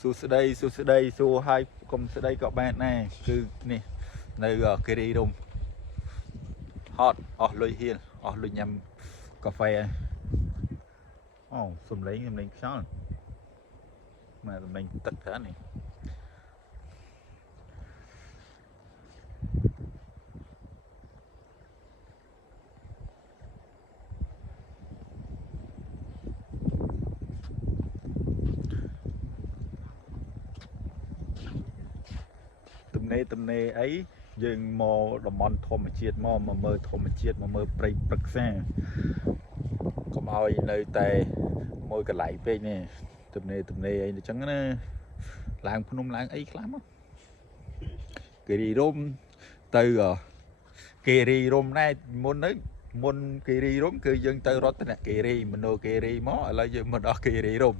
សួស្ដីសួរហើយកុំស្ដីក៏បានដែរគឺនេះនៅគិរីរំហត់អស់លុយហ៊ានអស់លុយញ៉ាំកាហ្វេអូសំឡេងខ្យល់មកសំឡេងទឹកច្រើននេះទំនេរអីយើងមកតំបន់ធម្មជាតិមកមើលធម្មជាតិមកមើលព្រៃព្រឹក្សាកុំឲ្យនៅតែមួយកន្លែងពេកនេះទំនេរអីអញ្ចឹងណាឡើងភ្នំឡើងអីខ្លះមកគិរីរំទៅគិរីរំដែរមុនគិរីរំគឺយើងទៅរតនគិរីមនោគិរីមកឥឡូវយើងមកដល់គិរីរំ